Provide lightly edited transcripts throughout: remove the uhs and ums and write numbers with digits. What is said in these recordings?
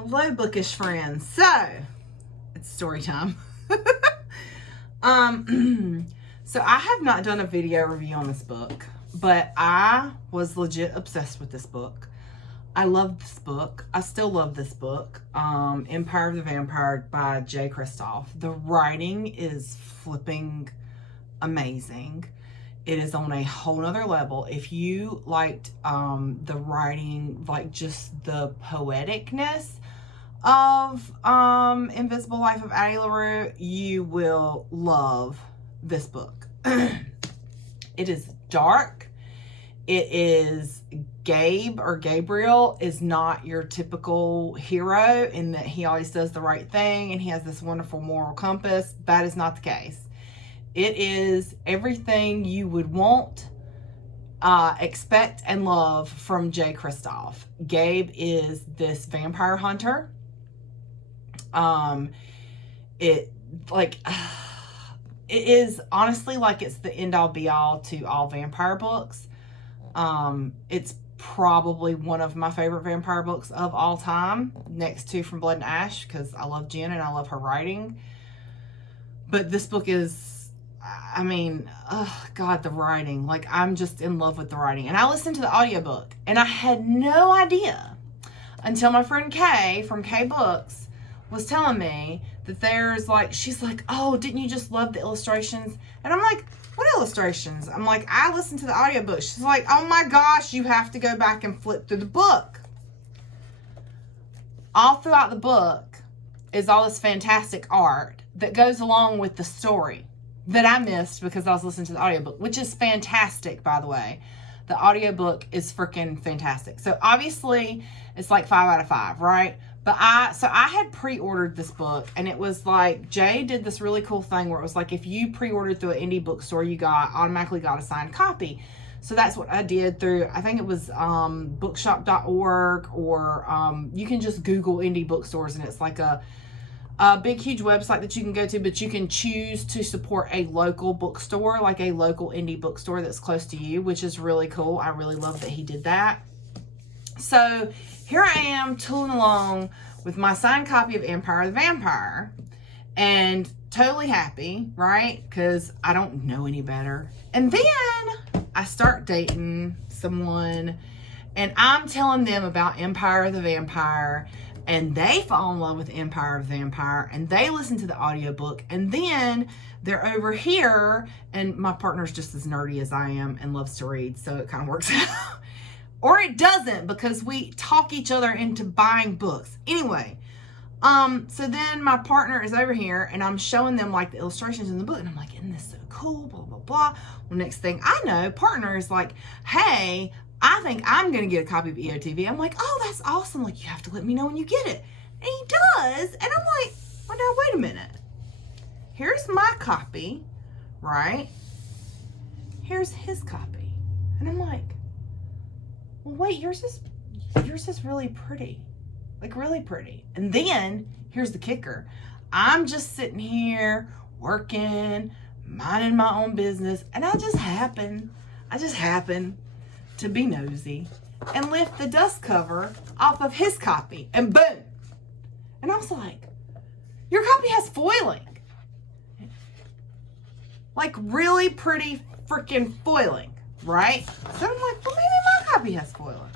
Hello, bookish friends. So, it's story time. So I have not done a video review on this book, but I was legit obsessed with this book. I love this book. I still love this book. Empire of the Vampire by J. Kristoff. The writing is flipping amazing. It is on a whole nother level. If you liked the writing, like just the poeticness of Invisible Life of Addie LaRue, you will love this book. It is dark. It is Gabriel is not your typical hero in that he always does the right thing and he has this wonderful moral compass. That is not the case. It is everything you would want, expect, and love from J. Kristoff. Gabe is this vampire hunter. It is honestly like it's the end all be all to all vampire books. It's probably one of my favorite vampire books of all time, next to From Blood and Ash, because I love Jen and I love her writing. But this book is, I mean, oh God, the writing. Like, I'm just in love with the writing. And I listened to the audiobook, and I had no idea until my friend Kay from Kay Books was telling me that there's like, she's like, oh, didn't you just love the illustrations? And I'm like, what illustrations? I'm like, I listened to the audiobook. She's like, oh my gosh, you have to go back and flip through the book. All throughout the book is all this fantastic art that goes along with the story that I missed because I was listening to the audiobook, which is fantastic, by the way. The audiobook is freaking fantastic. So obviously it's like 5 out of 5, right? But I had pre-ordered this book, and it was like, Jay did this really cool thing where it was like, if you pre-ordered through an indie bookstore, you automatically got a signed copy. So that's what I did through, I think it was bookshop.org, or you can just Google indie bookstores, and it's like a big, huge website that you can go to, but you can choose to support a local bookstore, like a local indie bookstore that's close to you, which is really cool. I really love that he did that. So here I am tooling along with my signed copy of Empire of the Vampire, and totally happy, right? Because I don't know any better. And then I start dating someone, and I'm telling them about Empire of the Vampire, and they fall in love with Empire of the Vampire, and they listen to the audiobook, and then they're over here, and my partner's just as nerdy as I am and loves to read, so it kind of works out. Or it doesn't, because we talk each other into buying books. Anyway, so then my partner is over here, and I'm showing them like the illustrations in the book, and I'm like, isn't this so cool, blah, blah, blah. Well, next thing I know, partner is like, hey, I think I'm going to get a copy of EOTV. I'm like, oh, that's awesome. Like, you have to let me know when you get it. And he does. And I'm like, well, now, wait a minute. Here's my copy, right? Here's his copy. And I'm like, well, wait, yours is really pretty. Like, really pretty. And then, here's the kicker. I'm just sitting here working, minding my own business, and I just happen to be nosy and lift the dust cover off of his copy, and boom. And I was like, your copy has foiling. Like, really pretty freaking foiling, right? So I'm like, well, maybe my copy has foiling.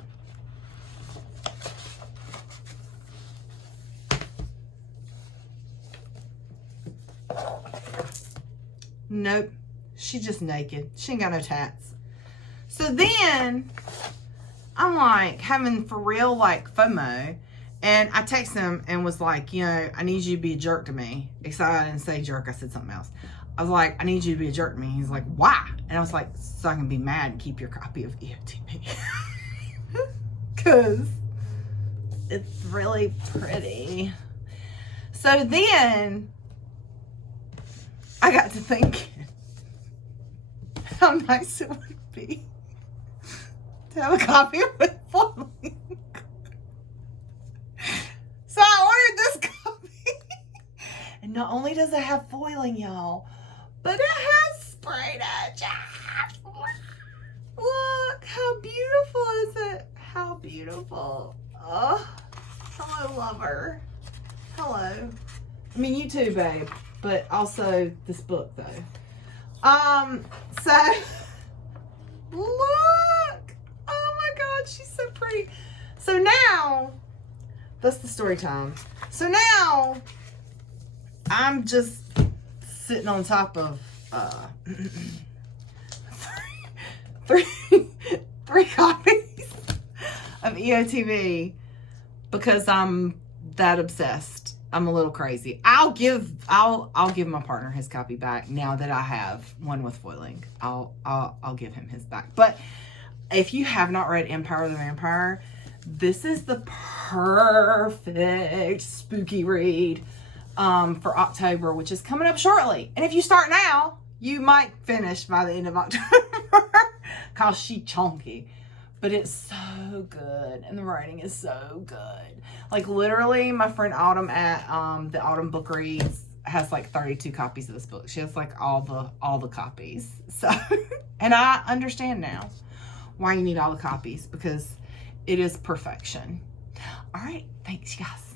Nope. She's just naked. She ain't got no tats. So then I'm like having for real like FOMO, and I text him and was like, you know, I need you to be a jerk to me. Except I didn't say jerk, I said something else. I was like, I need you to be a jerk to me. He's like, why? And I was like, so I can be mad and keep your copy of EOTV. Because it's really pretty. So then I got to thinking how nice it would be to have a copy with foiling. So I ordered this copy. And not only does it have foiling, y'all, but it has sprayed edges. Look, how beautiful is it? How beautiful. Oh, hello I love her. Hello. I mean, you too, babe. But also this book, though. So, look. Oh, my God. She's so pretty. So now, that's the story time. So now, I'm just sitting on top of three copies of EOTV because I'm that obsessed. I'm a little crazy. I'll give my partner his copy back now that I have one with foiling. I'll give him his back. But if you have not read Empire of the Vampire, this is the perfect spooky read for October, which is coming up shortly. And if you start now, you might finish by the end of October because she's chunky. But it's so good, and the writing is so good. Like, literally, my friend Autumn at the Autumn Book Reads has like 32 copies of this book. She has like all the copies. So, and I understand now why you need all the copies, because it is perfection. All right, thanks, you guys.